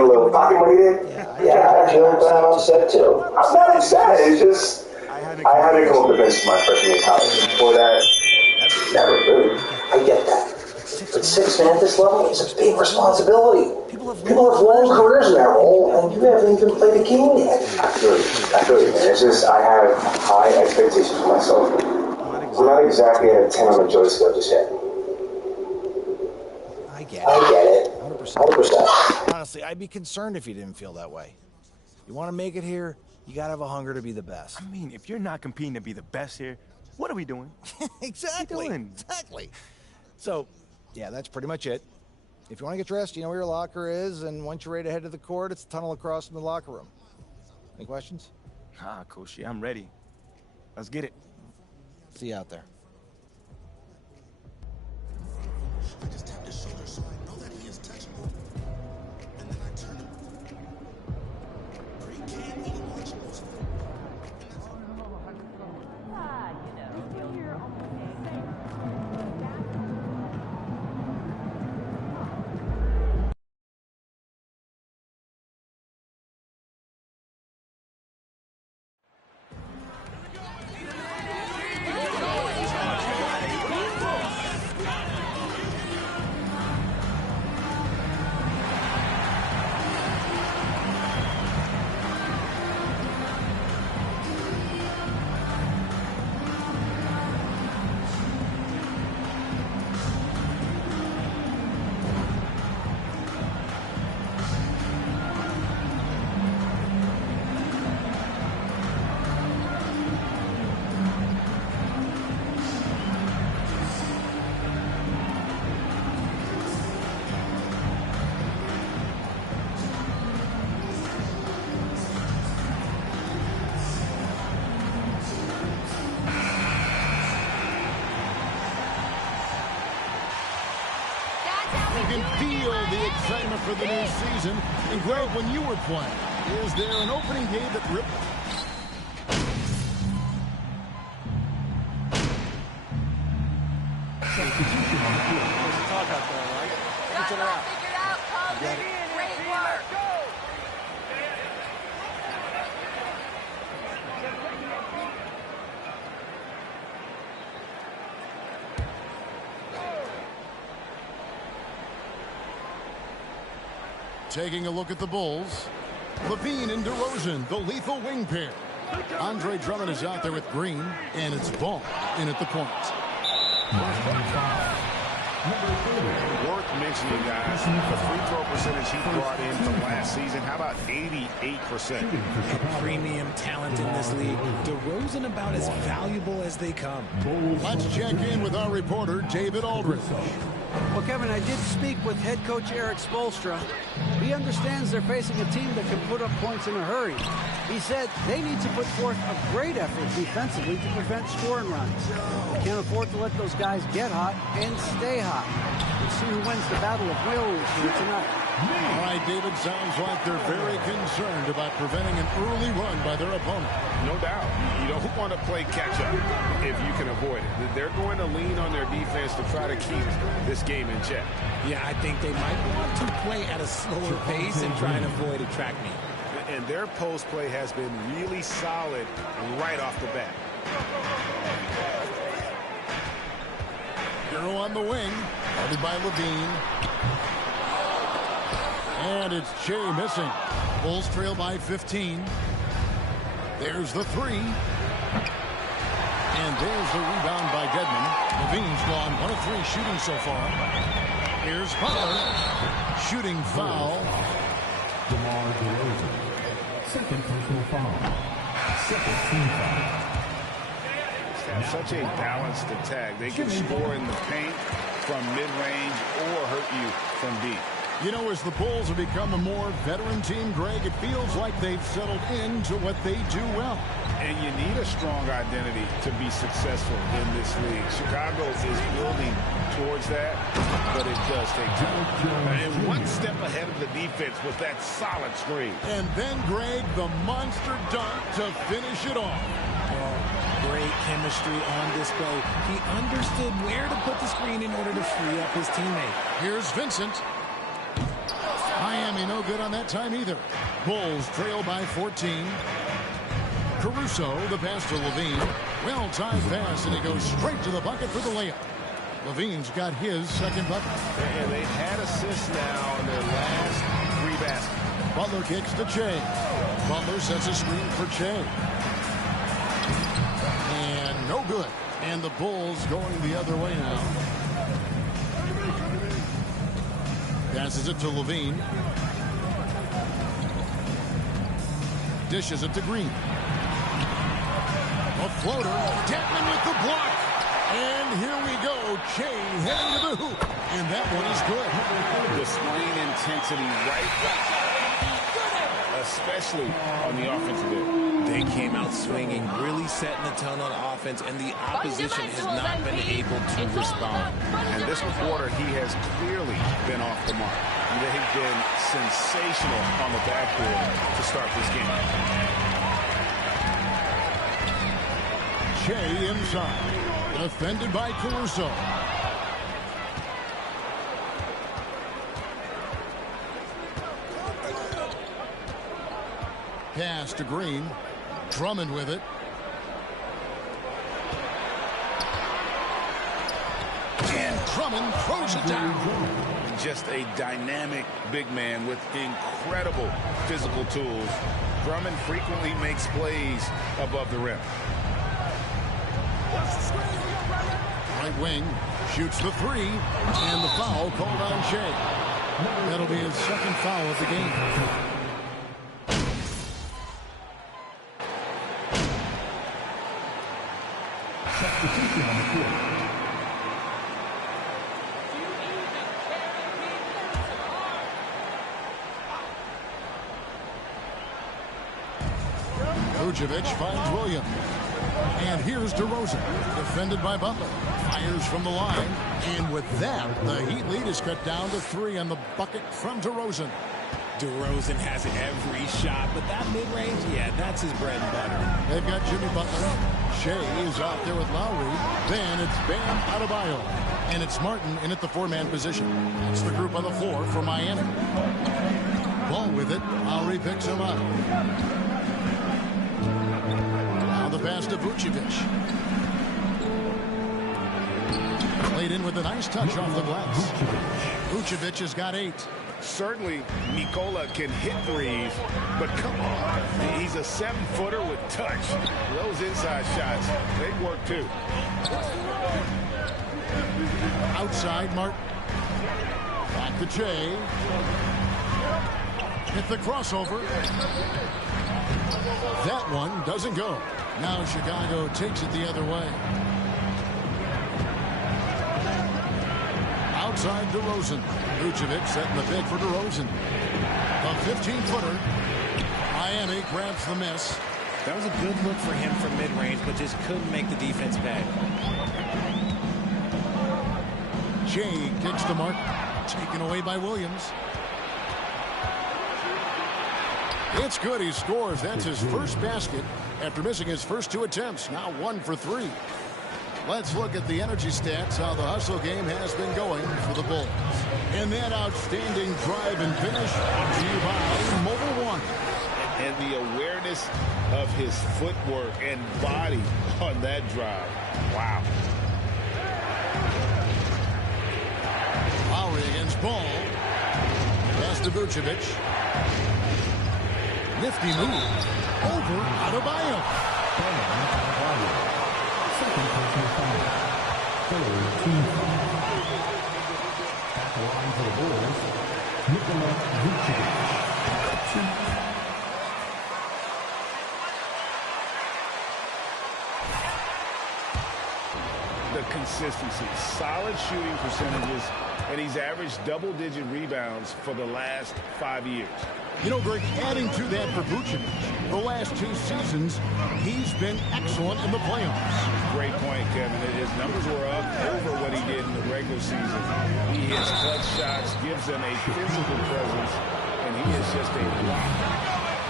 a little pocket money there? Yeah, I feel bad. I'm upset too. I'm not upset. It's just I had to come up with the bench my freshman year of college. Before that, never really. I get that. But 6 man at this level is a big responsibility. People have long careers in that role, and you haven't even played a game yet. I feel you, man. It's just I have high expectations for myself. I'm not exactly at a 10 on the joystick just yet. I get it. 100%. Honestly, I'd be concerned if you didn't feel that way. You want to make it here, you got to have a hunger to be the best. I mean, if you're not competing to be the best here, what are we doing? Exactly. What are you doing? Exactly. So, yeah, that's pretty much it. If you want to get dressed, you know where your locker is, and once you're ready to head to the court, it's a tunnel across from the locker room. Any questions? Coach, I'm ready. Let's get it. See you out there. I just tapped his shoulder so I know that he is touchable. And then I turn him. Or he can't even watch most of it. Excitement for the new season. And Greg, when you were playing, is there an opening day that ripped? Great work. Taking a look at the Bulls. Levine and DeRozan, the lethal wing pair. Andre Drummond is out there with Green, and it's Ball in at the point. Worth mentioning, guys, the free throw percentage he brought in from last season. How about 88%? Premium talent in this league. DeRozan about as valuable as they come. Let's check in with our reporter, David Aldridge. Well, Kevin, I did speak with head coach Eric Spoelstra. He understands they're facing a team that can put up points in a hurry. He said they need to put forth a great effort defensively to prevent scoring runs. They can't afford to let those guys get hot and stay hot. We'll see who wins the battle of wills here tonight. All right, David, sounds like they're very concerned about preventing an early run by their opponent. No doubt. You don't want to play catch-up if you can avoid it. They're going to lean on their defense to try to keep this game in check. Yeah, I think they might want to play at a slower pace and try and avoid a track meet. And their post play has been really solid right off the bat. Che0 on the wing, guarded by Levine. And it's Che missing. Bulls trail by 15. There's the three. And there's the rebound by Dedmon. Levine's gone 1 of 3 shooting so far. Here's Pollard. Shooting foul. DeMar DeRozan. Second personal foul. Second team foul. Such a balanced attack. They can score in the paint from mid-range or hurt you from deep. You know, as the Bulls have become a more veteran team, Greg, it feels like they've settled into what they do well. And you need a strong identity to be successful in this league. Chicago is building towards that, but it does take time. And one step ahead of the defense with that solid screen. And then, Greg, the monster dunk to finish it off. Great chemistry on display. He understood where to put the screen in order to free up his teammate. Here's Vincent. High Miami no good on that time either. Bulls trail by 14. Caruso, the pass to Levine. Well-timed pass, and he goes straight to the bucket for the layup. Levine's got his second bucket. And they've had assists now in their last 3 baskets. Butler kicks to Che. Butler sets a screen for Che. And no good. And the Bulls going the other way now. Passes it to Levine. Dishes it to Green. A floater. Detman with the block. And here we go. Che heading to the hoop. And that one is good. Displaying intensity right back, especially on the offensive end. They came out swinging, really setting the tone on offense, and the opposition has not been able to respond. And this quarter, he has clearly been off the mark. They've been sensational on the backboard to start this game. Che inside. Defended by Caruso. Pass to Green. Drummond with it. And Drummond throws it down. Just a dynamic big man with incredible physical tools. Drummond frequently makes plays above the rim. Right wing, shoots the 3, and the foul called on Che. That'll be his second foul of the game. Substitution on the court. Vucevic finds Williams. And here's DeRozan, defended by Butler. Fires from the line. And with that, the Heat lead is cut down to 3 on the bucket from DeRozan. DeRozan has every shot, but that mid-range, yeah, that's his bread and butter. They've got Jimmy Butler. Shea is out there with Lowry. Then it's Bam Adebayo. And it's Martin in at the 4-man position. That's the group on the floor for Miami. Ball with it. Lowry picks him up. The pass to Vucevic. Played in with a nice touch off the glass. Vucevic has got 8. Certainly, Nikola can hit threes, but come on. He's a 7-footer with touch. Those inside shots, they work too. Outside, Martin. Back to Che. Hit the crossover. That one doesn't go. Now Chicago takes it the other way. Outside DeRozan. Vucevic setting the pick for DeRozan. A 15-footer. Miami grabs the miss. That was a good look for him from mid-range, but just couldn't make the defense pay. Che kicks the mark. Taken away by Williams. It's good. He scores. That's his first basket after missing his first 2 attempts. Now 1 for 3. Let's look at the energy stats, how the hustle game has been going for the Bulls. And that outstanding drive and finish brought to you by Mobile One. And the awareness of his footwork and body on that drive. Wow. Lowry against Ball. Pass to Vucevic. Nifty move. Over Adebayo. Second personal foul. Third team foul. At the line for the Bulls, Nikola Vucevic. The consistency, solid shooting percentages, and he's averaged double-digit rebounds for the last 5 years. You know, Greg, adding to that for Vucevic, the last 2 seasons, he's been excellent in the playoffs. Great point, Kevin. His numbers were up over what he did in the regular season. He hits clutch shots, gives them a physical presence, and he is just a block.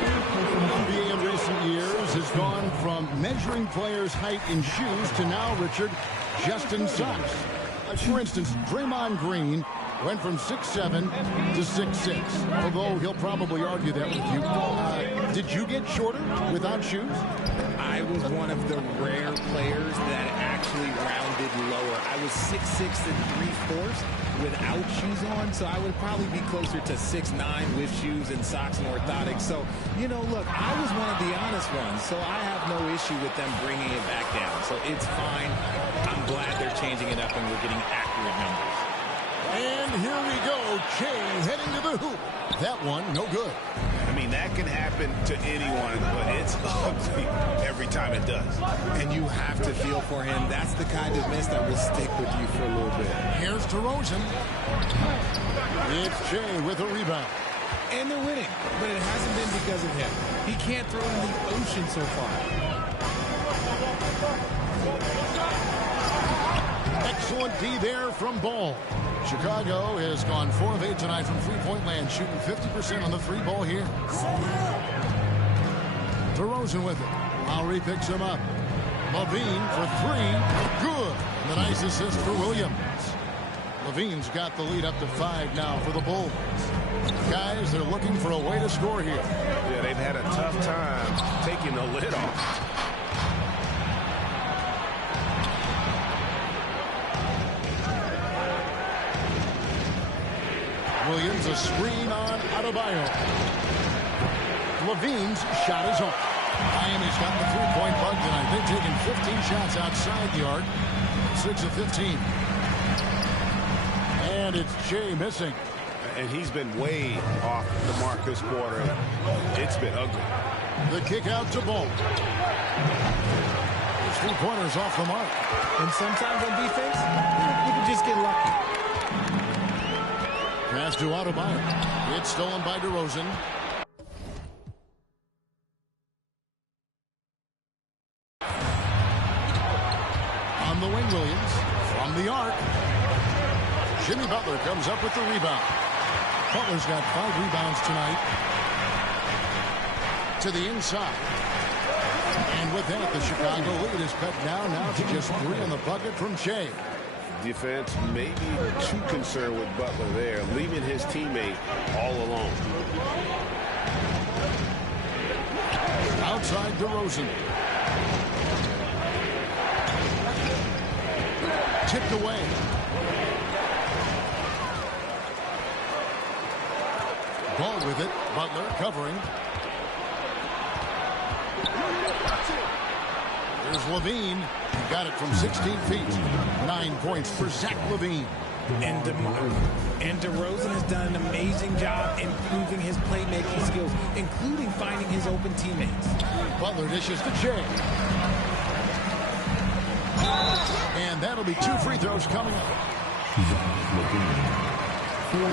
The NBA in recent years has gone from measuring players' height in shoes to now, Richard, just in socks. For instance, Draymond Green went from 6'7" to 6'6", although he'll probably argue that with you. Did you get shorter without shoes? I was one of the rare players that actually rounded lower. I was 6'6" and 3/4 without shoes on, so I would probably be closer to 6'9" with shoes and socks and orthotics. So, you know, look, I was one of the honest ones, so I have no issue with them bringing it back down. So it's fine. I'm glad they're changing it up and we're getting accurate numbers. And here we go. Che heading to the hoop. That one, no good. I mean, that can happen to anyone, but it's ugly every time it does. And you have to feel for him. That's the kind of miss that will stick with you for a little bit. Here's DeRozan. It's Che with a rebound. And they're winning, but it hasn't been because of him. He can't throw it in the ocean so far. Excellent D there from Ball. Chicago has gone 4 of 8 tonight from three-point land, shooting 50% on the three ball here. DeRozan with it. Lowry picks him up. Levine for 3. Good. And the nice assist for Williams. Levine's got the lead up to 5 now for the Bulls. Guys, they're looking for a way to score here. Yeah, they've had a tough time taking the lid off. Williams, a screen on Adebayo. Levine's shot is on. Miami's got the three-point bug tonight. They've taken 15 shots outside the arc. 6 of 15. And it's Che missing. And he's been way off the mark this quarter. It's been ugly. The kick out to Ball. His three-pointers off the mark. And sometimes on defense, you can just get lucky. Pass to Adebayo. It's stolen by DeRozan. On the wing, Williams. From the arc. Jimmy Butler comes up with the rebound. Butler's got 5 rebounds tonight. To the inside. And with that, the Chicago lead is cut down now to just 3 on the bucket from Che. Defense maybe too concerned with Butler there, leaving his teammate all alone. Outside DeRozan. Tipped away. Ball with it. Butler covering. Here's Levine. He got it from 16 feet. 9 points for Zach Levine. And DeRozan has done an amazing job improving his playmaking skills, including finding his open teammates. Butler dishes to Che. And that'll be 2 free throws coming up.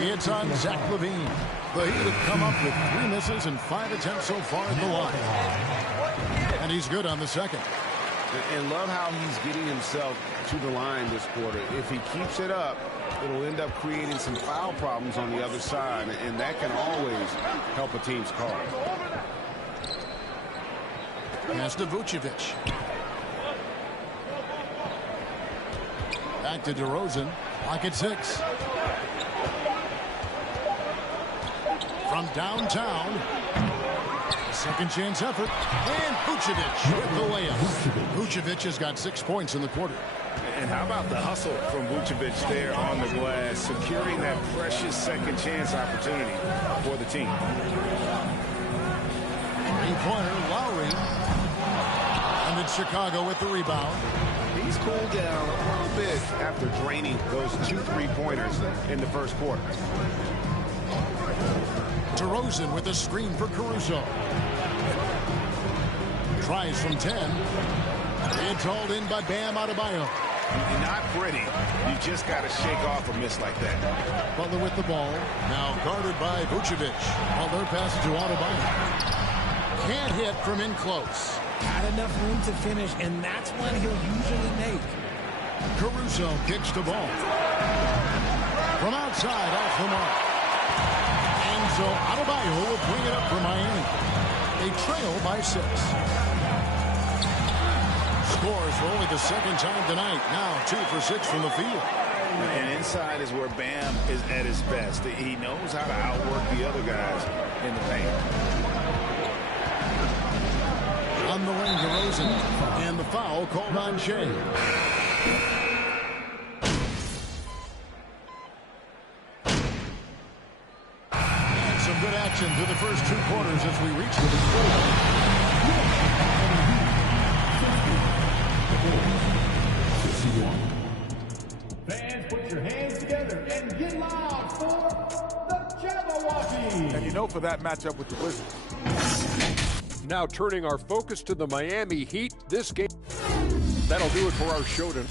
It's on Zach Levine. The Heat have come up with 3 misses and 5 attempts so far at the line. And he's good on the second. And love how he's getting himself to the line this quarter. If he keeps it up, it'll end up creating some foul problems on the other side, and that can always help a team's cause. Pass to Vucevic. Back to DeRozan. Clock at 6. From downtown. Second chance effort. And Vucevic with the layup. Vucevic has got 6 points in the quarter. And how about the hustle from Vucevic there on the glass, securing that precious second chance opportunity for the team. Three-pointer, Lowry. And it's Chicago with the rebound. He's cooled down a little bit after draining those 2 3-pointers in the first quarter. DeRozan with a screen for Caruso. Tries from 10. It's hauled in by Bam Adebayo. Not pretty. You just got to shake off a miss like that. Butler with the ball. Now guarded by Vucevic. Butler passes to Adebayo. Can't hit from in close. Not enough room to finish, and that's one he'll usually make. Caruso kicks the ball. From outside, off the mark. And so Adebayo will bring it up for Miami. They trail by 6. Scores for only the second time tonight. Now 2 for 6 from the field. And inside is where Bam is at his best. He knows how to outwork the other guys in the paint. On the wing, DeRozan, and the foul called on Che. And some good action through the first 2 quarters as we reach the Fans, put your hands together and get loud for the Jabberwocky. And you know, for that matchup with the Wizards. Now turning our focus to the Miami Heat. This game, that'll do it for our show tonight.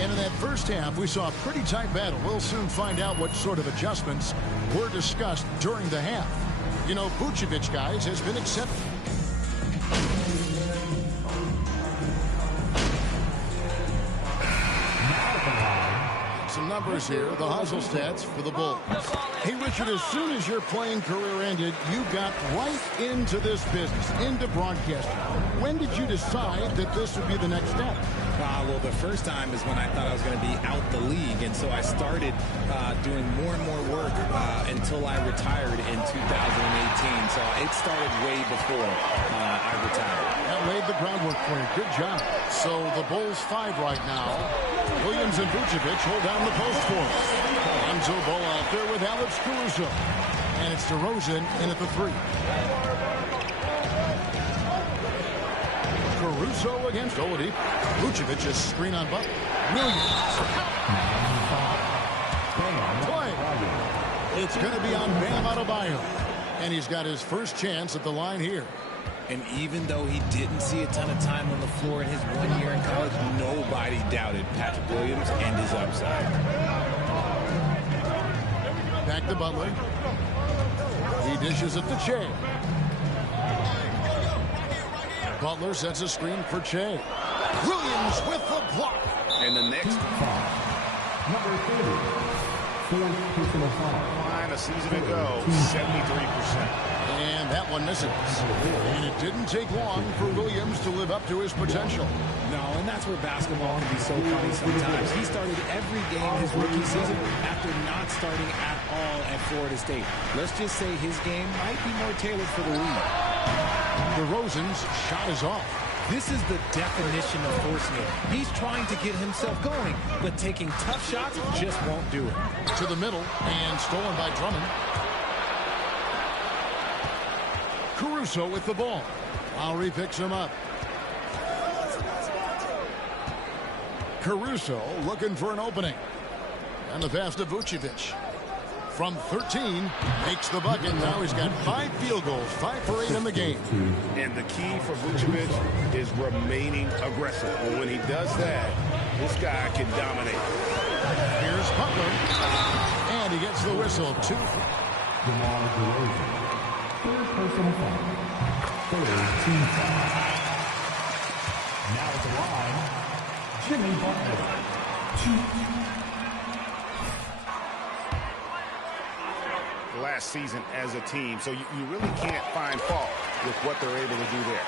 And in that first half, we saw a pretty tight battle. We'll soon find out what sort of adjustments were discussed during the half. You know, Vucevic, guys, has been accepted. Some numbers here, the hustle stats for the Bulls. Hey, Richard, as soon as your playing career ended, you got right into this business, into broadcasting. When did you decide that this would be the next step? Well, the first time is when I thought I was going to be out the league, and so I started doing more and more work until I retired in 2018. So it started way before I retired. That laid the groundwork for you. Good job. So the Bulls 5 right now. Williams and Vucevic hold down the post for us. Lonzo Ball out there with Alex Caruso. And it's DeRozan in at the 3. Caruso against Oladipo. Vucevic is screen on Butler. Williams. Play. It's going to be on Bam Adebayo. And he's got his first chance at the line here. And even though he didn't see a ton of time on the floor in his 1 year in college, nobody doubted Patrick Williams and his upside. Back to Butler. He dishes it to Che. Butler sets a screen for Che. Williams with the block. And the next Number 30. Fourth personal foul. line a season ago, 73%. And that one misses. And it didn't take long for Williams to live up to his potential. No, and that's where basketball can be so funny sometimes. He started every game his rookie season after not starting at all at Florida State. Let's just say his game might be more tailored for the league. DeRozan's shot is off. This is the definition of forcing it. He's trying to get himself going, but taking tough shots just won't do it. To the middle, and stolen by Drummond. Caruso with the ball. Lowry picks him up. Caruso looking for an opening. And the pass to Vucevic. From 13, makes the bucket. Now he's got 5 field goals, 5 for 8 in the game. And the key for Vucevic is remaining aggressive. And when he does that, this guy can dominate. Here's Butler. And he gets the whistle. 2. DeMar DeRozan. Third personal foul. Third team foul. Now at the line, Jimmy Butler. 2. Last season as a team, so you really can't find fault with what they're able to do there.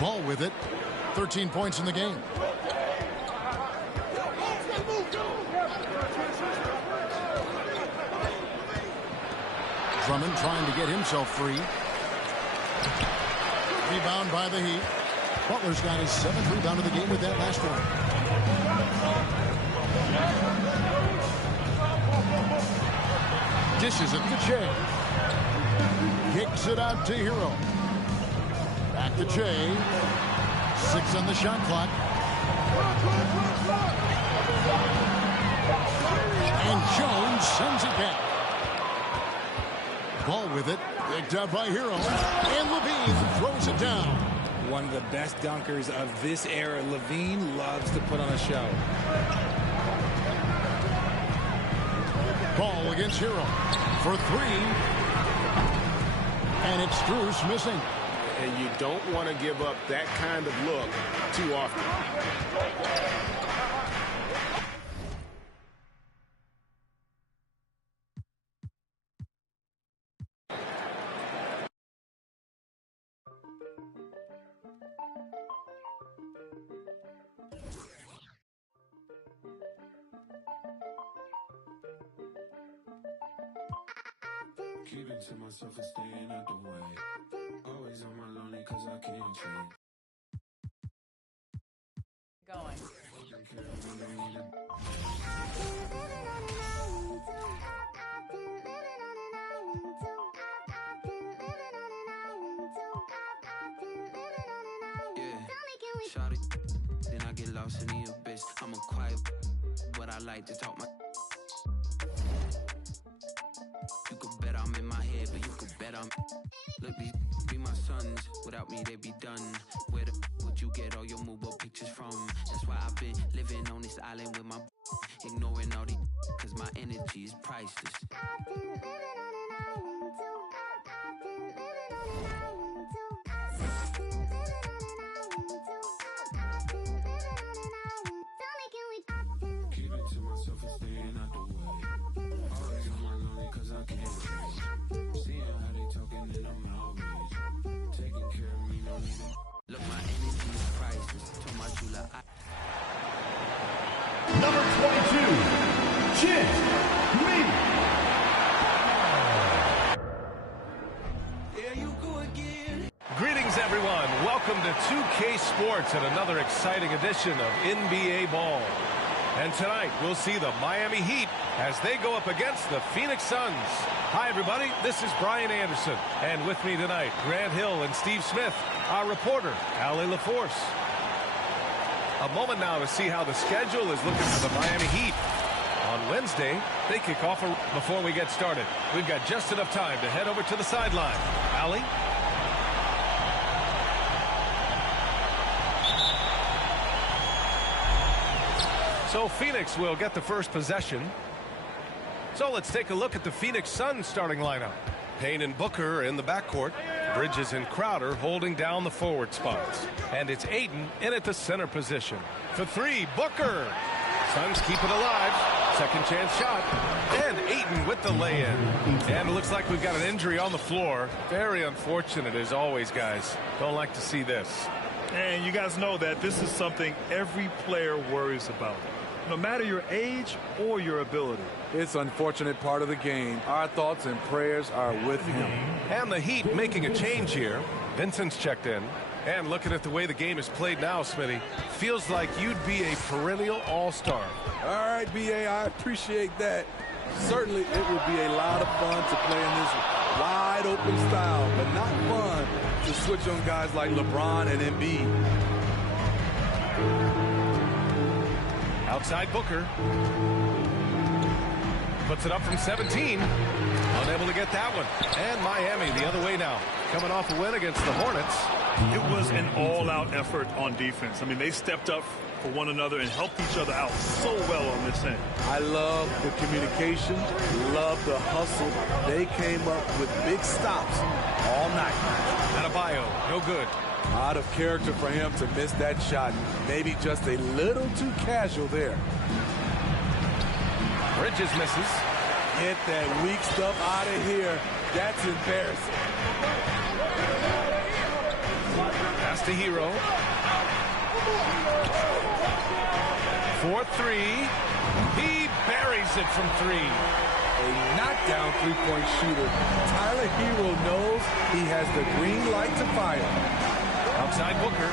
Ball with it. 13 points in the game. Drummond trying to get himself free. Rebound by the Heat. Butler's got his 7th rebound of the game with that last one. Dishes it to Che. Kicks it out to Hero. Back to Che. 6 on the shot clock. And Jones sends it back. Ball with it. Picked up by Hero. And Levine throws it down. One of the best dunkers of this era. Levine loves to put on a show. Ball against Hero for 3. And it's Strus missing. And you don't want to give up that kind of look too often. Keeping to myself and staying out the way. Always on my lonely cause I can't change. Going. Yeah, shout it, then I get lost in the abyss. I'm a quiet, but I like to talk my. You could bet I'm in my head, but you could bet I'm. Look, these be my sons. Without me, they be done. Where the would you get all your mobile pictures from? That's why I've been living on this island with my. Ignoring all the. Cause my energy is priceless. Keeping to myself and staying out the way. Always on my lonely cause I can't change. Seeing how they talking and I'm outraged. Taking care of me, no need to. Look, my energy is priceless. Told my Jula Number 22, Che0. There you go again. Greetings, everyone. Welcome to 2K Sports and another exciting edition of NBA Ball. And tonight, we'll see the Miami Heat as they go up against the Phoenix Suns. Hi, everybody. This is Brian Anderson. And with me tonight, Grant Hill and Steve Smith, our reporter, Allie LaForce. A moment now to see how the schedule is looking for the Miami Heat. On Wednesday, they kick off. Before we get started, we've got just enough time to head over to the sideline. Allie? So Phoenix will get the first possession. So let's take a look at the Phoenix Suns starting lineup. Payne and Booker in the backcourt. Bridges and Crowder holding down the forward spots. And it's Ayton in at the center position. For 3, Booker. Suns keep it alive. Second chance shot. And Ayton with the lay-in. And it looks like we've got an injury on the floor. Very unfortunate as always, guys. Don't like to see this. And you guys know that this is something every player worries about, no matter your age or your ability. It's an unfortunate part of the game. Our thoughts and prayers are with him. And the Heat making a change here. Vincent's checked in. And looking at the way the game is played now, Smitty, feels like you'd be a perennial all-star. All right, B.A., I appreciate that. Certainly, it would be a lot of fun to play in this wide-open style, but not fun to switch on guys like LeBron and Embiid. Outside Booker. Puts it up from 17. Unable to get that one. And Miami the other way now. Coming off a win against the Hornets. It was an all-out effort on defense. I mean, they stepped up for one another and helped each other out so well on this end. I love the communication, love the hustle. They came up with big stops all night. Adebayo, no good. Out of character for him to miss that shot. Maybe just a little too casual there. Bridges misses. Get that weak stuff out of here. That's embarrassing. Pass to Hero. 4-3. He buries it from 3. A knockdown three-point shooter. Tyler Hero knows he has the green light to fire. Outside Booker.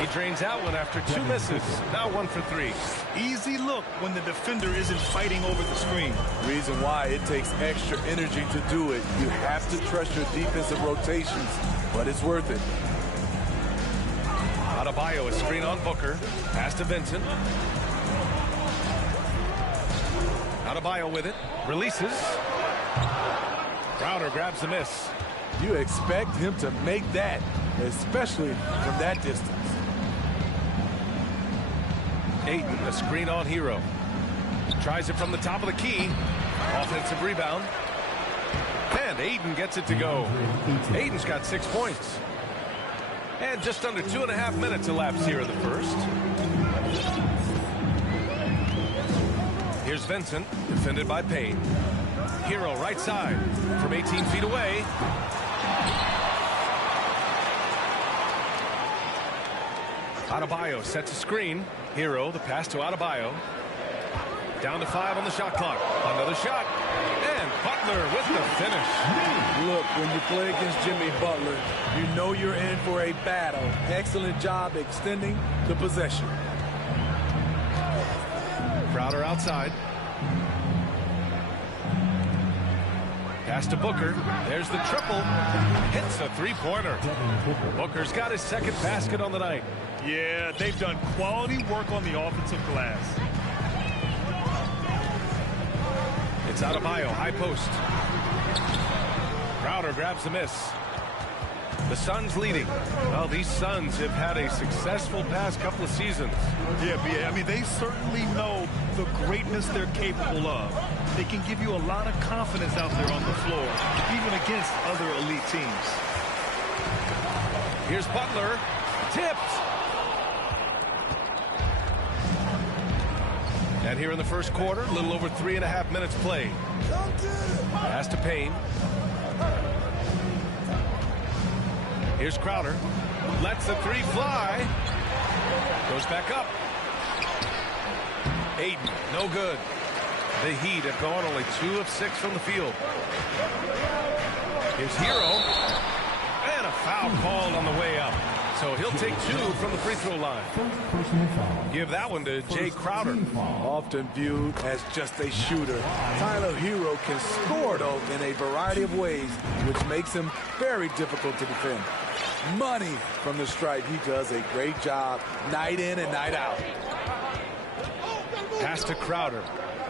He drains out one after 2 misses. Now 1 for 3. Easy look when the defender isn't fighting over the screen. Reason why it takes extra energy to do it. You have to trust your defensive rotations, but it's worth it. Adebayo, a screen on Booker. Pass to Vincent. Adebayo with it. Releases. Crowder grabs the miss. You expect him to make that, especially from that distance. Ayton, a screen on Hero. Tries it from the top of the key. Offensive rebound. And Ayton gets it to go. Ayton's got 6 points. And just under 2.5 minutes elapsed here in the first. Here's Vincent, defended by Payne. Hero right side from 18 feet away. Adebayo sets a screen. Hero, the pass to Adebayo. Down to 5 on the shot clock. Another shot. And Butler with the finish. Look, when you play against Jimmy Butler, you know you're in for a battle. Excellent job extending the possession. Crowder outside. Pass to Booker. There's the triple. Hits a three-pointer. Booker's got his second basket on the night. Yeah, they've done quality work on the offensive glass. It's Adebayo, high post. Crowder grabs the miss. The Suns leading. Well, these Suns have had a successful past couple of seasons. Yeah, I mean, they certainly know the greatness they're capable of. They can give you a lot of confidence out there on the floor, even against other elite teams. Here's Butler. Tipped. And here in the first quarter, a little over 3.5 minutes played. Pass to Payne. Here's Crowder. Lets the three fly. Goes back up. Ayton, no good. The Heat have gone only 2 of 6 from the field. Here's Hero. And a foul called on the way up. So he'll take 2 from the free throw line. Give that one to Jay Crowder. Often viewed as just a shooter, Tyler Hero can score, though, in a variety of ways, which makes him very difficult to defend. Money from the stripe. He does a great job night in and night out. Pass to Crowder.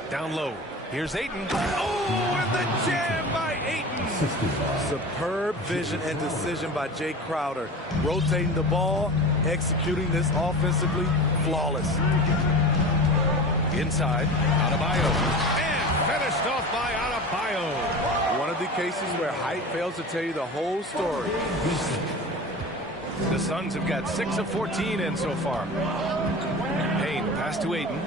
Down low. Here's Ayton. Oh, and the jam by Ayton. Superb vision and decision by Jay Crowder. Rotating the ball, executing this offensively, flawless. Inside, Adebayo. And finished off by Adebayo. One of the cases where height fails to tell you the whole story. The Suns have got 6 of 14 in so far. Payne, pass to Ayton.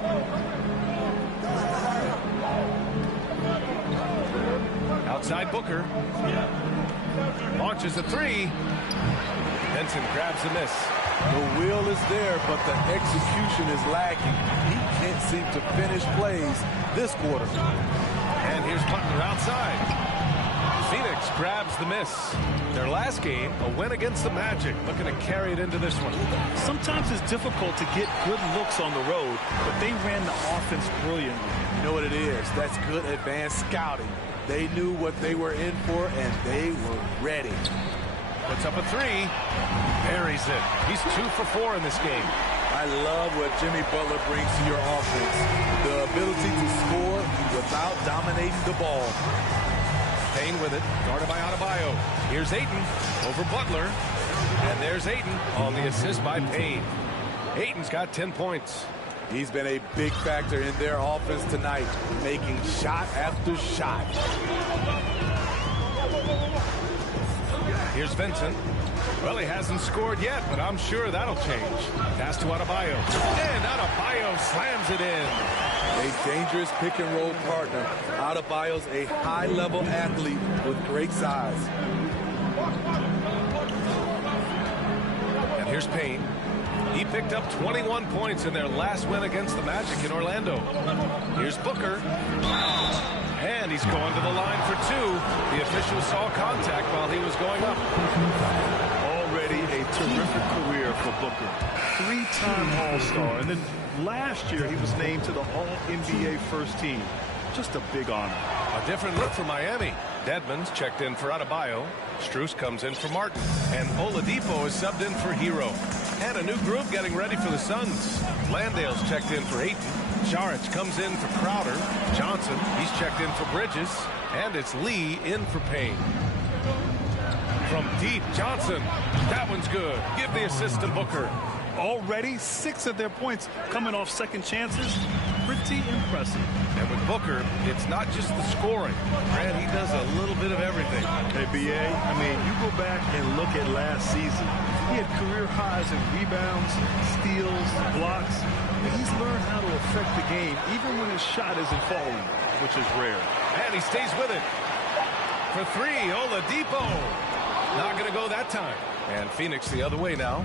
Outside Booker. Launches a 3. Benson grabs the miss. The will is there, but the execution is lacking. He can't seem to finish plays this quarter. And here's Butler outside. Phoenix grabs the miss. Their last game, a win against the Magic. Looking to carry it into this one. Sometimes it's difficult to get good looks on the road, but they ran the offense brilliantly. You know what it is? That's good advanced scouting. They knew what they were in for, and they were ready. Puts up a 3. Buries it. He's 2 for 4 in this game. I love what Jimmy Butler brings to your offense. The ability to score without dominating the ball. Payne with it. Guarded by Adebayo. Here's Ayton over Butler. And there's Ayton on the assist by Payne. Ayton's got 10 points. He's been a big factor in their offense tonight, making shot after shot. Here's Vincent. Well, he hasn't scored yet, but I'm sure that'll change. Pass to Adebayo. And Adebayo slams it in. A dangerous pick-and-roll partner. Adebayo's a high-level athlete with great size. And here's Payne. He picked up 21 points in their last win against the Magic in Orlando. Here's Booker. And he's going to the line for two. The official saw contact while he was going up. Already a terrific career for Booker. 3-time All-Star. And then last year he was named to the All-NBA first team. Just a big honor. A different look for Miami. Dedmon's checked in for Adebayo. Strus comes in for Martin. And Oladipo is subbed in for Hero. And a new group getting ready for the Suns. Landale's checked in for Ayton. Che0 comes in for Crowder. Johnson, he's checked in for Bridges. And it's Lee in for Payne. From deep, Johnson. That one's good. Give the assist to Booker. Already 6 of their points coming off second chances. Pretty impressive. And with Booker, it's not just the scoring. Grant, he does a little bit of everything. Hey, B.A., I mean, you go back and look at last season. He had career highs in rebounds, steals, blocks. And he's learned how to affect the game, even when his shot isn't falling, which is rare. And he stays with it. For three, Oladipo. Not going to go that time. And Phoenix the other way now.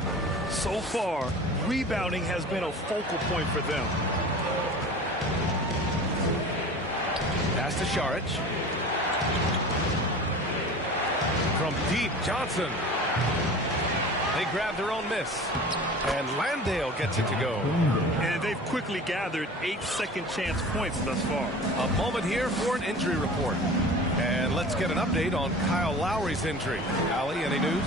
So far, rebounding has been a focal point for them. Pass to Che0. From deep, Johnson. They grab their own miss. And Landale gets it to go. And they've quickly gathered 8 second chance points thus far. A moment here for an injury report. And let's get an update on Kyle Lowry's injury. Allie, any news?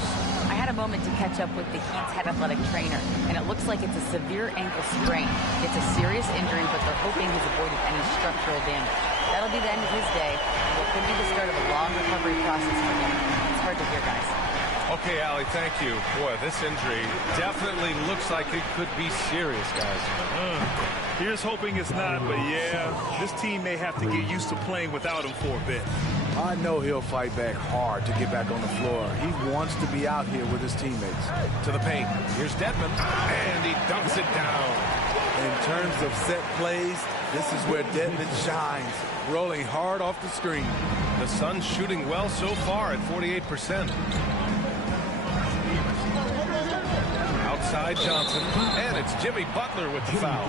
I had a moment to catch up with the Heat's head athletic trainer, and it looks like it's a severe ankle sprain. It's a serious injury, but they're hoping he's avoided any structural damage. That'll be the end of his day, and what could be the start of a long recovery process for him. It's hard to hear, guys. Okay, Allie, thank you. Boy, this injury definitely looks like it could be serious, guys. Here's hoping it's not, but yeah, this team may have to get used to playing without him for a bit. I know he'll fight back hard to get back on the floor. He wants to be out here with his teammates. To the paint. Here's Dedmon, and he dunks it down. In terms of set plays, this is where Dedmon shines, rolling hard off the screen. The Suns shooting well so far at 48%. Outside Johnson, and it's Jimmy Butler with the foul.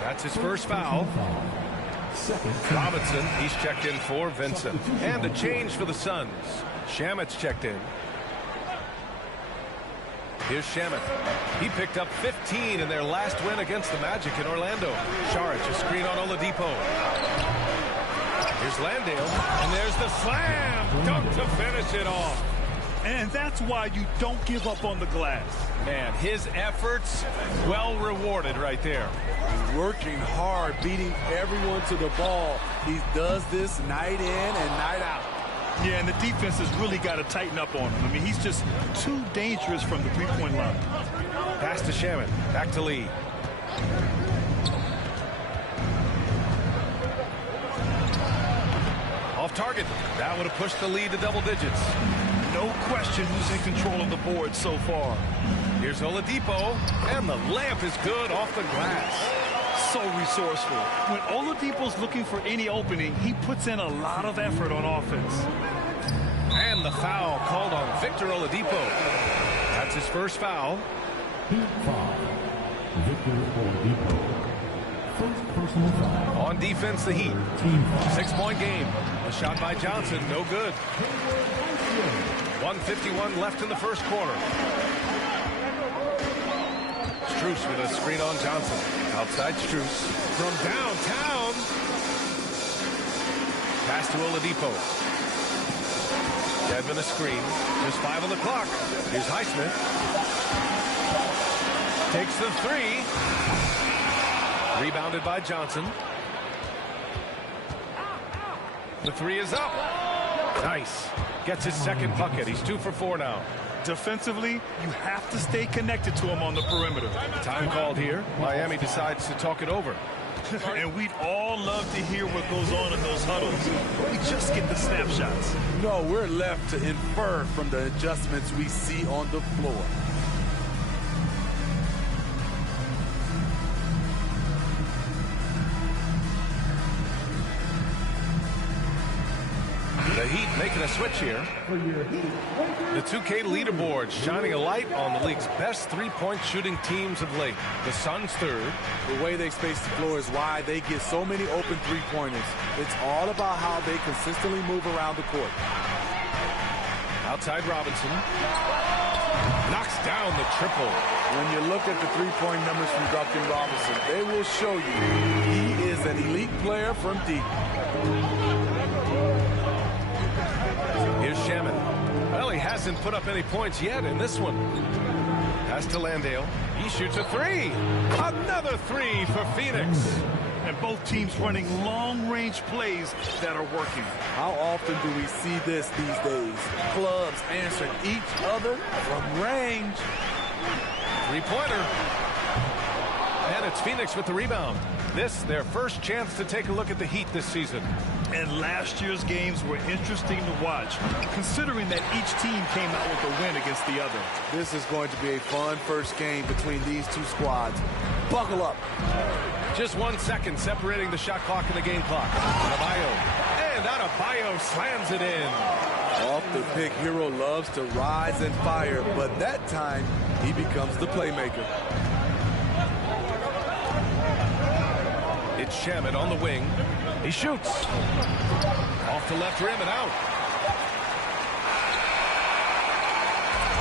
That's his first foul. Robinson, he's checked in for Vincent. And a change for the Suns. Shamet's checked in. Here's Che0. He picked up 15 in their last win against the Magic in Orlando. Che0, a screen on Oladipo. Here's Landale, and there's the slam dunk to finish it off. And that's why you don't give up on the glass. Man, his efforts well rewarded right there. He's working hard, beating everyone to the ball. He does this night in and night out. Yeah, and the defense has really got to tighten up on him. I mean, he's just too dangerous from the three-point line. Pass to Che0. Back to Lee. Off target. That would have pushed the lead to double digits. No question who's in control of the board so far. Here's Oladipo, and the layup is good off the glass. So resourceful. When Oladipo's looking for any opening, he puts in a lot of effort on offense. And the foul called on Victor Oladipo. That's his first foul. Heat foul. Victor Oladipo. First personal foul. On defense, the Heat. 6-point game. A shot by Johnson, no good. 1:51 left in the first quarter. Strus with a screen on Johnson. Outside Strus. From downtown. Pass to Oladipo. Dedmon a screen. Just 5 on the clock. Here's Highsmith. Takes the three. Rebounded by Johnson. The three is up. Nice. Gets his second bucket. He's 2 for 4 now. Defensively, you have to stay connected to him on the perimeter. Time called here. Miami decides to talk it over. And we'd all love to hear what goes on in those huddles. We just get the snapshots. No, we're left to infer from the adjustments we see on the floor. The Heat making a switch here. The 2K leaderboard shining a light on the league's best three-point shooting teams of late. The Suns third. The way they space the floor is why they get so many open three-pointers. It's all about how they consistently move around the court. Outside Robinson. Knocks down the triple. When you look at the three-point numbers from Duncan Robinson, they will show you he is an elite player from deep. Here's Shaman. Well, he hasn't put up any points yet in this one. Pass to Landale. He shoots a three. Another three for Phoenix. And both teams running long-range plays that are working. How often do we see this these days? Clubs answering each other from range. Three-pointer. And it's Phoenix with the rebound. This, their first chance to take a look at the Heat this season. And last year's games were interesting to watch, considering that each team came out with a win against the other. This is going to be a fun first game between these two squads. Buckle up. Just 1 second separating the shot clock and the game clock. Adebayo. And Adebayo slams it in. Off the pick, Hero loves to rise and fire, but that time he becomes the playmaker. It's Shaman on the wing. He shoots. Off the left rim and out.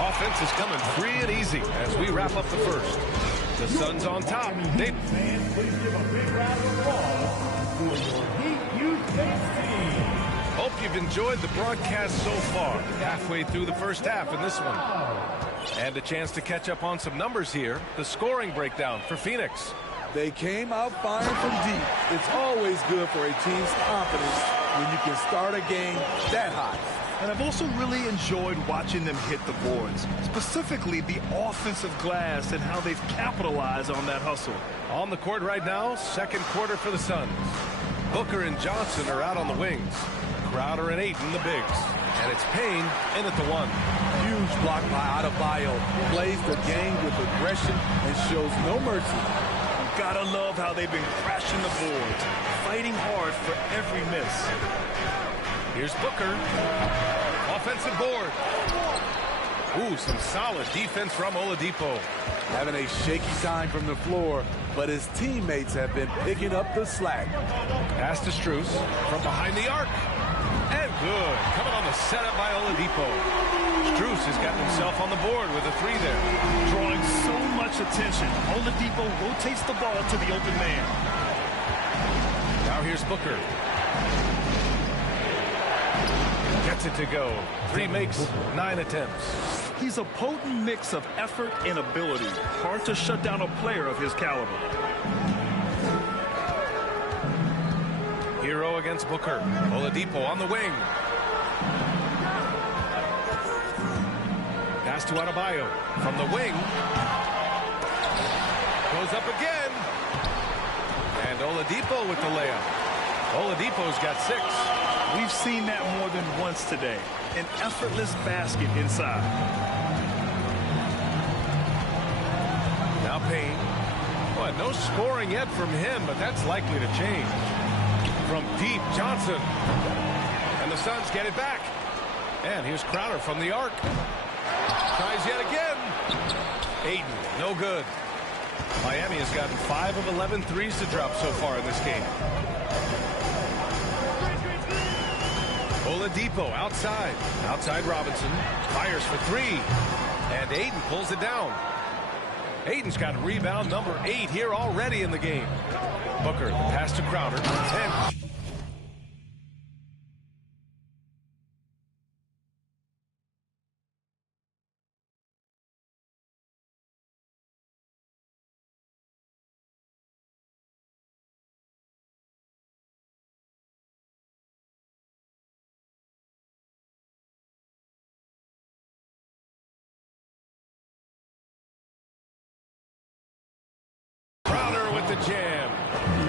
Offense is coming free and easy as we wrap up the first. The Suns on top. Fans, please give a big round of applause for your Heat UKC. Hope you've enjoyed the broadcast so far. Halfway through the first half in this one. And a chance to catch up on some numbers here. The scoring breakdown for Phoenix. They came out firing from deep. It's always good for a team's confidence when you can start a game that hot. And I've also really enjoyed watching them hit the boards, specifically the offensive glass and how they've capitalized on that hustle. On the court right now, second quarter for the Suns. Booker and Johnson are out on the wings. Crowder and Ayton the bigs. And it's Payne in at the one. Huge block by Adebayo. Plays the game with aggression and shows no mercy. Gotta love how they've been crashing the boards, fighting hard for every miss. Here's Booker. Offensive board. Ooh, some solid defense from Oladipo. Having a shaky time from the floor, but his teammates have been picking up the slack. Pass to Strus from behind the arc. And good. Coming on the setup by Oladipo. Strus has gotten himself on the board with a three there. Drawing so much attention. Oladipo rotates the ball to the open man. Now here's Booker. Gets it to go. Three makes, 9 attempts. He's a potent mix of effort and ability. Hard to shut down a player of his caliber. Hero against Booker. Oladipo on the wing. Pass to Adebayo from the wing. Goes up again. And Oladipo with the layup. Oladipo's got 6. We've seen that more than once today. An effortless basket inside. Now Payne. Well, no scoring yet from him, but that's likely to change. From deep, Johnson. And the Suns get it back. And here's Crowder from the arc. Tries yet again. Ayton, no good. Miami has gotten 5 of 11 threes to drop so far in this game. Oladipo outside. Outside Robinson. Fires for 3. And Ayton pulls it down. Ayton's got rebound number 8 here already in the game. Booker, pass to Crowder. And the jam.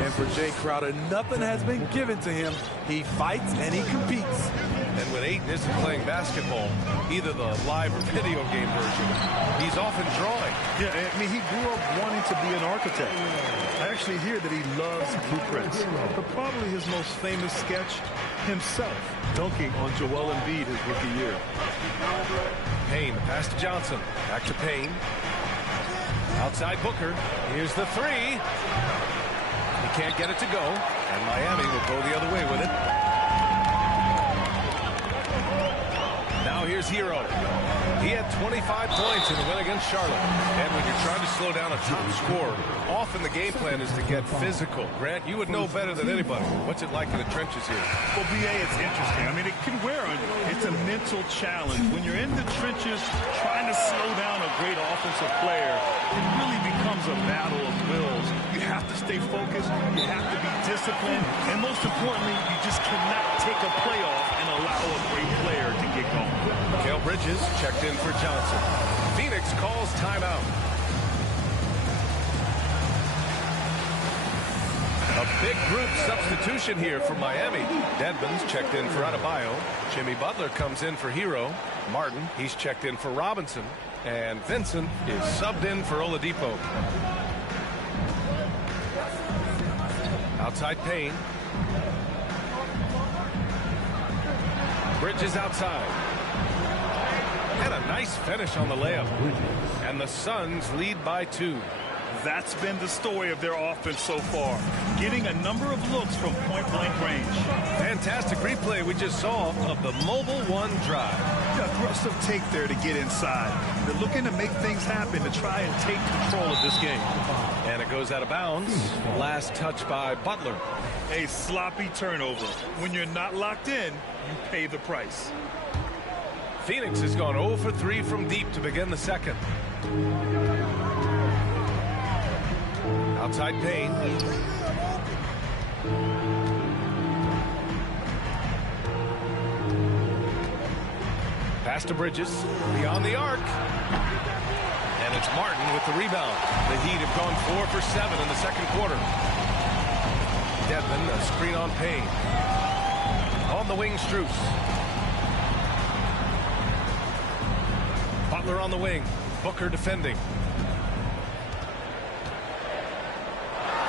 And for Jay Crowder, nothing has been given to him. He fights and he competes. And when Ayton isn't playing basketball, either the live or video game version, he's often drawing. Yeah, I mean, he grew up wanting to be an architect. I actually hear that he loves blueprints. But probably his most famous sketch, himself dunking on Joel Embiid his rookie year. Payne, pass to Johnson. Back to Payne. Outside Booker. Here's the three. He can't get it to go. And Miami will go the other way with it. Now here's Che0. He had 25 points in the win against Charlotte. And when you're trying to slow down a top scorer, often the game plan is to get physical. Grant, you would know better than anybody. What's it like in the trenches here? Well, BA, it's interesting. I mean, it can wear on you. It's a mental challenge. When you're in the trenches trying to slow down a great offensive player, it really becomes a battle of wills. You have to stay focused. You have to be disciplined. And most importantly, you just cannot take a play off and allow a great player to get going. Mikal Bridges checked in for Johnson. Phoenix calls timeout. A big group substitution here for Miami. Dedmon's checked in for Adebayo. Jimmy Butler comes in for Che0. Martin, he's checked in for Robinson. And Vincent is subbed in for Oladipo. Outside Payne. Bridges outside. And a nice finish on the layup. And the Suns lead by 2. That's been the story of their offense so far. Getting a number of looks from point-blank range. Fantastic replay we just saw of the Mobile One drive. The aggressive take there to get inside. They're looking to make things happen to try and take control of this game. And it goes out of bounds. Last touch by Butler. A sloppy turnover. When you're not locked in, you pay the price. Phoenix has gone 0 for 3 from deep to begin the second. Outside Payne. Pass to Bridges. Beyond the arc. And it's Martin with the rebound. The Heat have gone 4 for 7 in the second quarter. Dedmon, a screen on Payne. On the wing, Strus. Butler on the wing. Booker defending.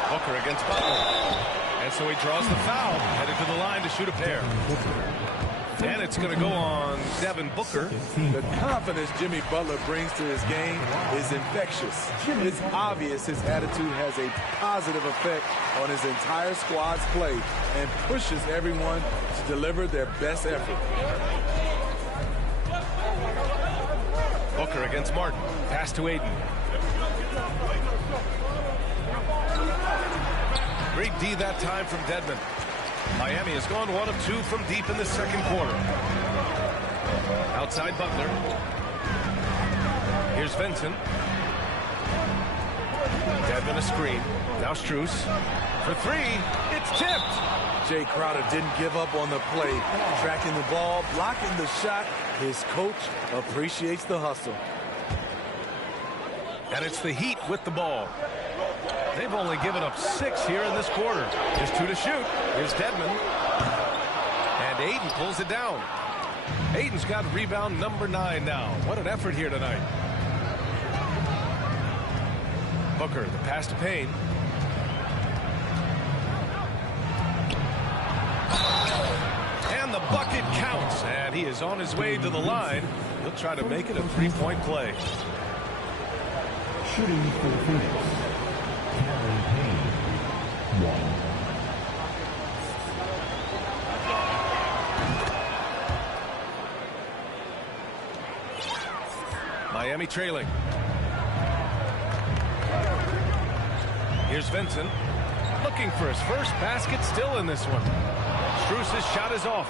Booker against Butler. And so he draws the foul. Headed to the line to shoot a pair. And it's going to go on Devin Booker. The confidence Jimmy Butler brings to his game is infectious. It's obvious his attitude has a positive effect on his entire squad's play and pushes everyone to deliver their best effort. Booker against Martin. Pass to Ayton. Great D that time from Dedmon. Miami has gone 1 of 2 from deep in the second quarter. Outside Butler. Here's Vincent. Dedmon a screen. Now Strus. For 3. It's tipped. Jay Crowder didn't give up on the play. Tracking the ball, blocking the shot. His coach appreciates the hustle. And it's the Heat with the ball. They've only given up 6 here in this quarter. Just 2 to shoot. Here's Dedmon. And Ayton pulls it down. Ayton's got rebound number 9 now. What an effort here tonight. Booker, the pass to Payne. And the bucket counts. And he is on his way to the line. He'll try to make it a 3-point play. Shooting for the Phoenix. Miami trailing. Here's Vincent. Looking for his first basket, still in this one. Strus's shot is off.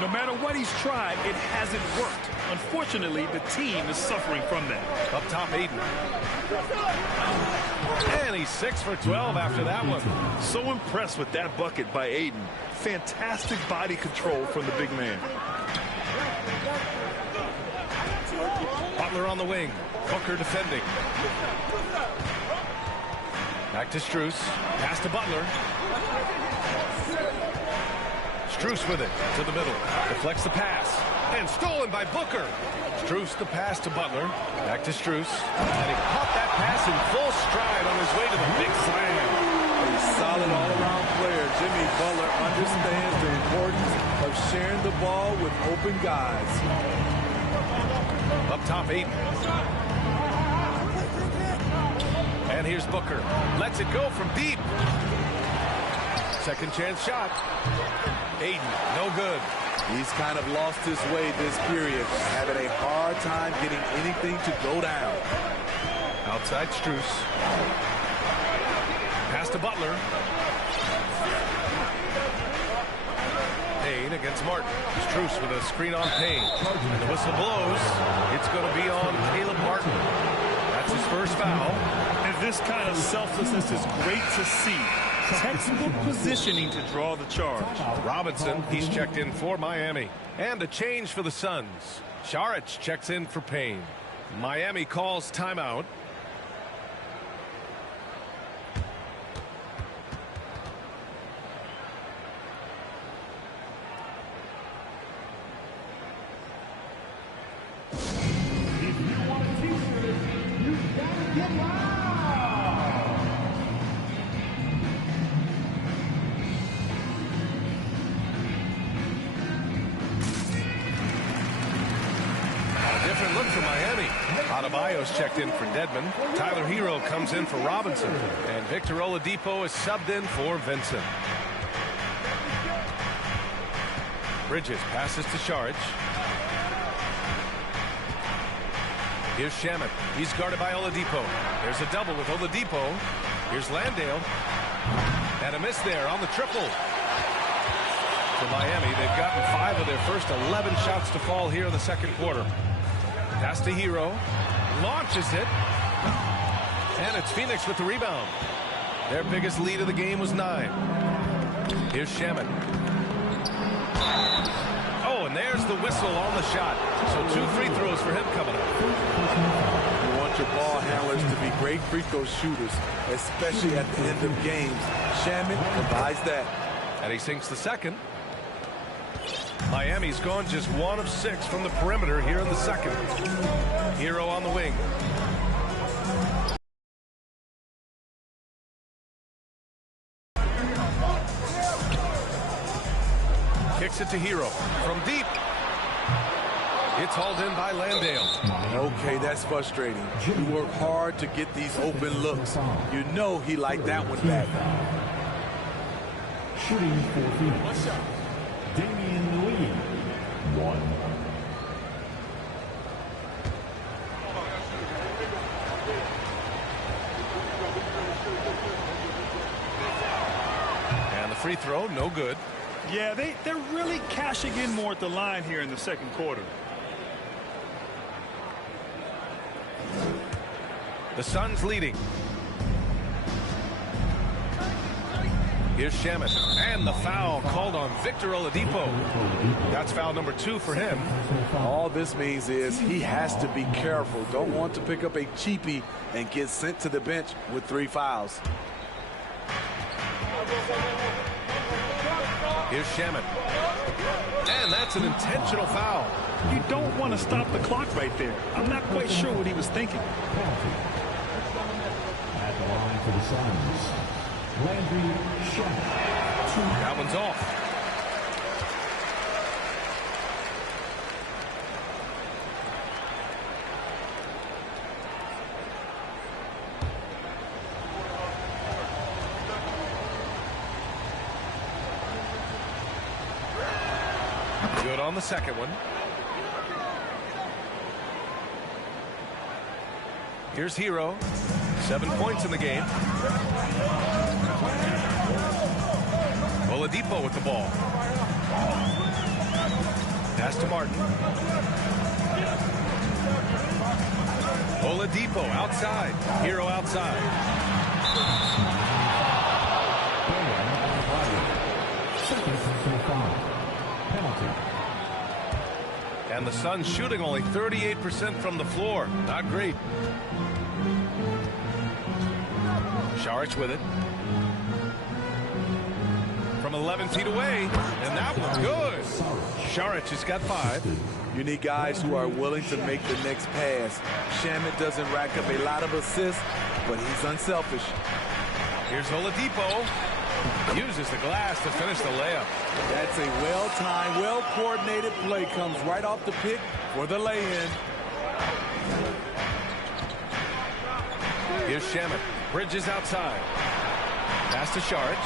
No matter what he's tried, it hasn't worked. Unfortunately, the team is suffering from that. Up top, Ayton. And he's 6 for 12 after that one. So impressed with that bucket by Ayton. Fantastic body control from the big man. Butler on the wing. Booker defending. Back to Strus. Pass to Butler. Strus with it to the middle. Deflects the pass. And stolen by Booker. Strus the pass to Butler. Back to Strus. And he caught that pass in full stride on his way to the big slam. A solid all-around player. Jimmy Butler understands the importance of sharing the ball with open guys. Up top, Aiden. And here's Booker. Lets it go from deep. Second chance shot. Aiden, no good. He's kind of lost his way this period, having a hard time getting anything to go down. Outside Strus. Pass to Butler. Payne against Martin. Strus with a screen on Payne. And the whistle blows. It's going to be on Caleb Martin. That's his first foul. And this kind of selflessness is great to see. Textbook positioning to draw the charge. Robinson, he's checked in for Miami. And a change for the Suns. Che0 checks in for Payne. Miami calls timeout. If you want a t-shirt, you gotta get loud. Different look for Miami. Adebayo's checked in for Dedmon. Tyler Hero comes in for Robinson. And Victor Oladipo is subbed in for Vincent. Bridges passes to Che0. Here's Shamet. He's guarded by Oladipo. There's a double with Oladipo. Here's Landale. And a miss there on the triple. For Miami, they've gotten 5 of their first 11 shots to fall here in the second quarter. Pass to Hero. Launches it. And it's Phoenix with the rebound. Their biggest lead of the game was 9. Here's Shamet. Oh, and there's the whistle on the shot. So 2 free throws for him coming up. You want your ball handlers to be great free throw shooters, especially at the end of games. Shamet provides that. And he sinks the second. Miami's gone just 1 of 6 from the perimeter here in the second. Hero on the wing. Kicks it to Hero from deep. It's hauled in by Landale. Okay, that's frustrating. You work hard to get these open looks. You know he liked that one back. Shooting for Phoenix, Damian Lee, 1. And the free throw, no good. Yeah, they're really cashing in more at the line here in the second quarter. The Suns leading. Here's Shamet. And the foul called on Victor Oladipo. That's foul number 2 for him. All this means is he has to be careful. Don't want to pick up a cheapie and get sent to the bench with 3 fouls. Here's Shamet. And that's an intentional foul. You don't want to stop the clock right there. I'm not quite sure what he was thinking. At the line for the Suns, Landry Shamet. That one's off. Good on the second one. Here's Hero. 7 points in the game. Oladipo with the ball. Pass to Martin. Oladipo outside. Hero outside. And the Suns shooting only 38% from the floor. Not great. Che0 with it. From 11 feet away, and that one's good. Che0 has got 5. You need guys who are willing to make the next pass. Che0 doesn't rack up a lot of assists, but he's unselfish. Here's Oladipo. Uses the glass to finish the layup. That's a well-timed, well-coordinated play. Comes right off the pick for the lay-in. Here's Che0. Bridges outside. Pass to Che0.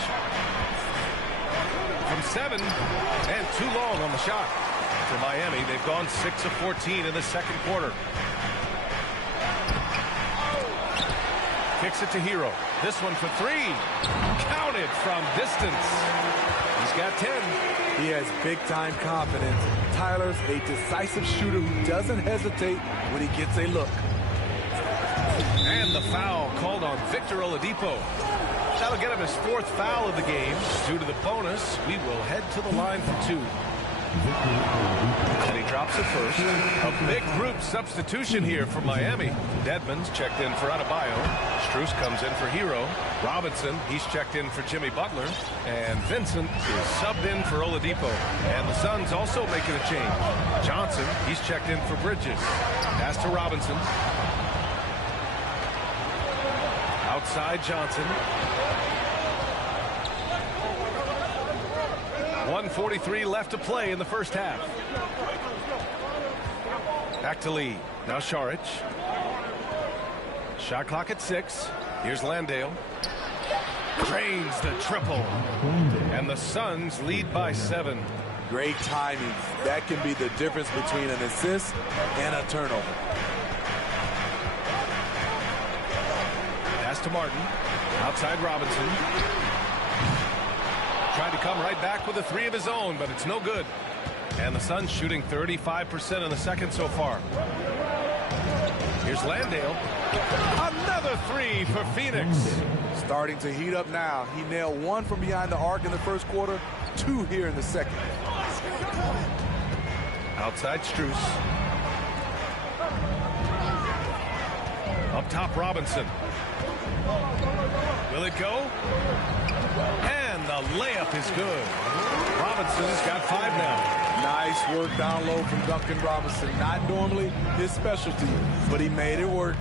From 7, and too long on the shot. For Miami, they've gone 6 of 14 in the second quarter. Kicks it to Che0. This one for 3. Counted from distance. He's got 10. He has big-time confidence. Tyler's a decisive shooter who doesn't hesitate when he gets a look. And the foul called on Victor Oladipo. That'll get him his 4th foul of the game. Due to the bonus, we will head to the line for 2. And he drops it first. A big group substitution here for Miami. Dedmon's checked in for Adebayo. Strus comes in for Che0. Robinson, he's checked in for Jimmy Butler. And Vincent is subbed in for Oladipo. And the Suns also making a change. Johnson, he's checked in for Bridges. Pass to Robinson. Outside Johnson. 1:43 left to play in the first half. Back to Lee. Now Che0. Shot clock at 6. Here's Landale. Drains the triple. And the Suns lead by 7. Great timing. That can be the difference between an assist and a turnover. Pass to Martin. Outside Robinson. Tried to come right back with a 3 of his own, but it's no good. And the Suns shooting 35% in the second so far. Here's Landale. Another 3 for Phoenix. Starting to heat up now. He nailed 1 from behind the arc in the first quarter, 2 here in the second. Outside Strus. Up top Robinson. Will it go? And the layup is good. Robinson's got 5 now. Nice work down low from Duncan Robinson. Not normally his specialty, but he made it work.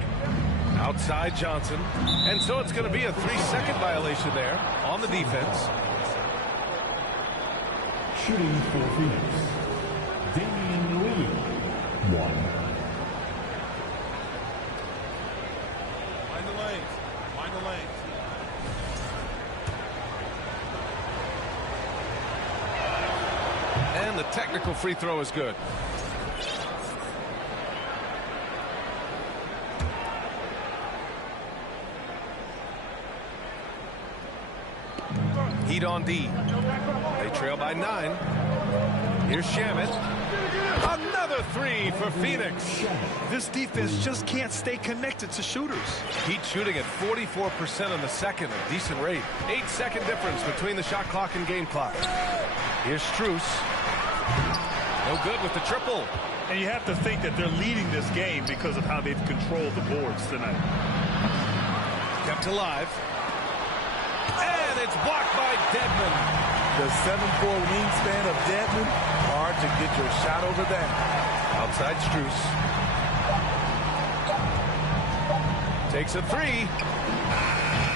Outside Johnson. And so it's going to be a 3-second violation there on the defense. Shooting for Phoenix, Damian Lee, 1. Mind the lanes. Mind the lanes. And the technical free throw is good. Heat on D. They trail by 9. Here's Che0. Another 3 for Phoenix. This defense just can't stay connected to shooters. Heat shooting at 44% in the second, a decent rate. 8-second difference between the shot clock and game clock. Here's Strus. No good with the triple. And you have to think that they're leading this game because of how they've controlled the boards tonight. Kept alive. And it's blocked by Dedmon. The 7'4" wingspan of Dedmon. Hard to get your shot over that. Outside Strus. Takes a 3.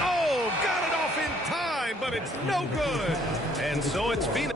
Oh, got it off in time, but it's no good. And so it's Phoenix.